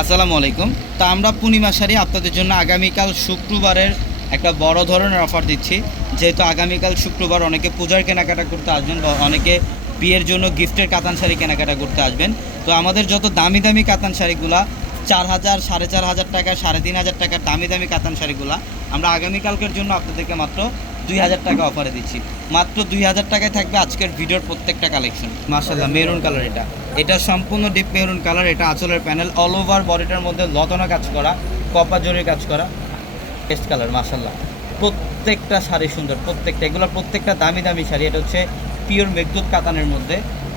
আসসালামু আলাইকুম। তো আমরা পূর্ণিমা শাড়ি আপনাদের জন্য আগামীকাল শুক্রবারের একটা বড় ধরনের অফার দিচ্ছি। যেহেতু আগামীকাল শুক্রবার অনেকে পূজার কেনাকাটা করতে আসবেন বা অনেকে বিয়ের জন্য গিফটের কাতান শাড়ি কেনাকাটা করতে আসবেন। তো আমাদের যত দামি দামি কাতান শাড়িগুলা 4,000, 4,500 টাকা, 3,500 টাকার দামি দামি কাতান শাড়িগুলা আমরা আগামীকালকের জন্য আপনাদেরকে মাত্র 2,000 টাকা অফারে দিচ্ছি। মাত্র 2,000 টাকায় থাকবে আজকের ভিডিওর প্রত্যেকটা কালেকশন। মাশাআল্লাহ, মেরুন কালার, এটা সম্পূর্ণ ডিপ মেরুন কালার। এটা আঁচলের প্যানেল, অল ওভার বডিটার মধ্যে লতনা কাজ করা, কপার জরির কাজ করা, পেস্ট কালার। মাশাআল্লাহ, প্রত্যেকটা শাড়ি সুন্দর, প্রত্যেকটা, এগুলো প্রত্যেকটা দামি দামি শাড়ি। এটা হচ্ছে পিওর মেঘদূত কাতানের মধ্যে,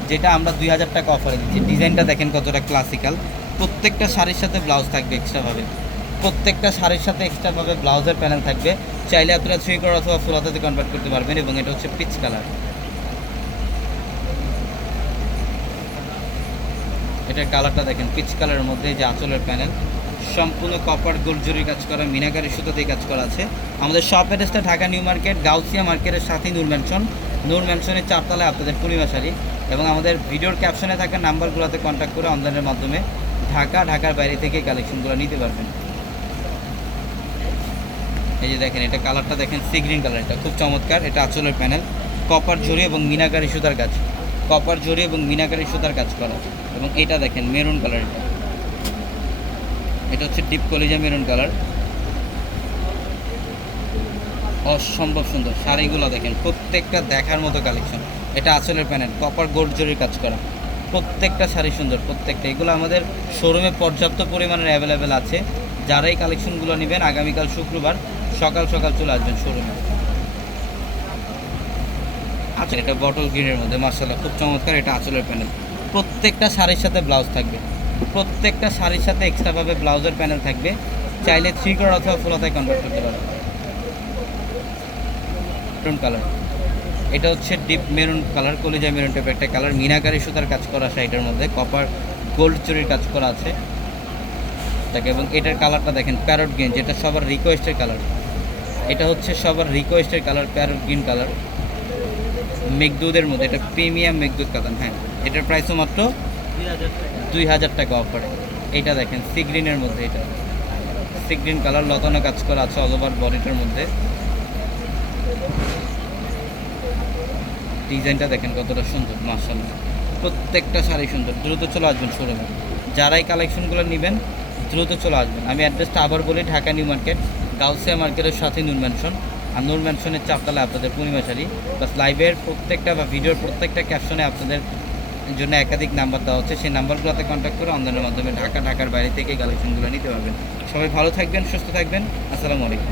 যেটা আমরা 2,000 টাকা অফারে দিচ্ছি। ডিজাইনটা দেখেন কতটা ক্লাসিক্যাল। প্রত্যেকটা শাড়ির সাথে ব্লাউজ থাকবে এক্সট্রাভাবে, প্রত্যেকটা শাড়ির সাথে এক্সট্রাভাবে ব্লাউজের প্যানেল থাকবে। চাইলে আপনারা 3 কোয়ার্টার অথবা ফুল হাতাতে কনভার্ট করতে পারবেন। এবং এটা হচ্ছে পিচ কালার। এটার কালারটা দেখেন, পিচ কালারের মধ্যে যে আঁচলের প্যানেল, সম্পূর্ণ কপার গোল্ড জরির কাজ করা, মিনাকারি সুতো দিয়ে কাজ করা আছে। আমাদের শপ অ্যাড্রেসটা ঢাকা নিউ মার্কেট, গাউসিয়া মার্কেটের সাথেই নূর ম্যানশন। নূর ম্যানশনের 4 তলায় আপনাদের পূর্ণিমা শাড়ি। এবং আমাদের ভিডিওর ক্যাপশনে থাকা নাম্বারগুলোতে কন্ট্যাক্ট করে অনলাইনের মাধ্যমে ঢাকার বাইরে থেকে কালেকশনগুলো নিতে পারবেন। এই যে দেখেন, এটা কালারটা দেখেন, সি গ্রিন কালার, এটা খুব চমৎকার। এটা আঁচলের প্যানেল, কপার জরি এবং মিনাকারি সুতার কাজ, কপার জরি এবং মিনাকারি সুতার কাজ করা। এবং এটা দেখেন মেরুন কালার, এটা হচ্ছে ডিপ কলিজা মেরুন কালার। অসম্ভব সুন্দর শাড়িগুলো দেখেন, প্রত্যেকটা দেখার মতো কালেকশন। এটা আঁচলের প্যানেল, কপার গোল্ড জরির কাজ করা, প্রত্যেকটা শাড়ি সুন্দর, প্রত্যেকটা। এগুলো আমাদের শোরুমে পর্যাপ্ত পরিমাণের অ্যাভেলেবেল আছে। যারা এই কালেকশনগুলো নেবেন আগামীকাল শুক্রবার সকাল সকাল চলে আসবেন শোরুমে। আচ্ছা, এটা বটল গ্রিনের মধ্যে, মাশাআল্লাহ, খুব চমৎকার। এটা আঁচলের প্যানেল, প্রত্যেকটা শাড়ির সাথে ব্লাউজ থাকবে, প্রত্যেকটা শাড়ির সাথে এক্সট্রাভাবে ব্লাউজের প্যানেল থাকবে। চাইলে 3 কোয়ার্টার অথবা ফুল হাতায় কনভার্ট করতে পারবেন। মেরুন কালার, এটা হচ্ছে ডিপ মেরুন কালার, কলিজা মেরুন টাইপের একটা কালার। মিনাকারি সুতার কাজ করা সাইডের মধ্যে, কপার গোল্ড চুরির কাজ করা আছে তাকে। এবং এটার কালারটা দেখেন, প্যারট গ্রিন, যেটা সবার রিকোয়েস্টের কালার। এটা হচ্ছে সবার রিকোয়েস্টের কালার, প্যারট গ্রিন কালার, মেঘদুদের মধ্যে। এটা প্রিমিয়াম মেঘদুদ কাতান। হ্যাঁ, এটার প্রাইসও মাত্র 2,000 টাকা অফারে। এইটা দেখেন সি গ্রিনের মধ্যে, এটা সি গ্রিন কালার, লতানো কাজ করা আছে অল ওভার বডিটার মধ্যে। ডিজাইনটা দেখেন কতটা সুন্দর, মাশাআল্লাহ, প্রত্যেকটা শাড়ি সুন্দর। দ্রুত চলে আসবেন শোরুমে, যারাই কালেকশনগুলো নেবেন দ্রুত চলে আসবেন। আমি অ্যাড্রেসটা আবার বলি, ঢাকা নিউ মার্কেট, গাউসিয়া মার্কেটের সাথে নূর ম্যানশন। আর নূর ম্যানশনের 4 তলায় আপনাদের পূর্ণিমা শাড়ি। প্লাস লাইভের প্রত্যেকটা বা ভিডিওর প্রত্যেকটা ক্যাপশনে আপনাদের জন্য একাধিক নাম্বার দেওয়া হচ্ছে। সেই নাম্বারগুলোতে কন্ট্যাক্ট করে অনলাইনের মাধ্যমে ঢাকার বাইরে থেকে কালেকশনগুলো নিতে পারবেন। সবাই ভালো থাকবেন, সুস্থ থাকবেন। আসসালামু আলাইকুম।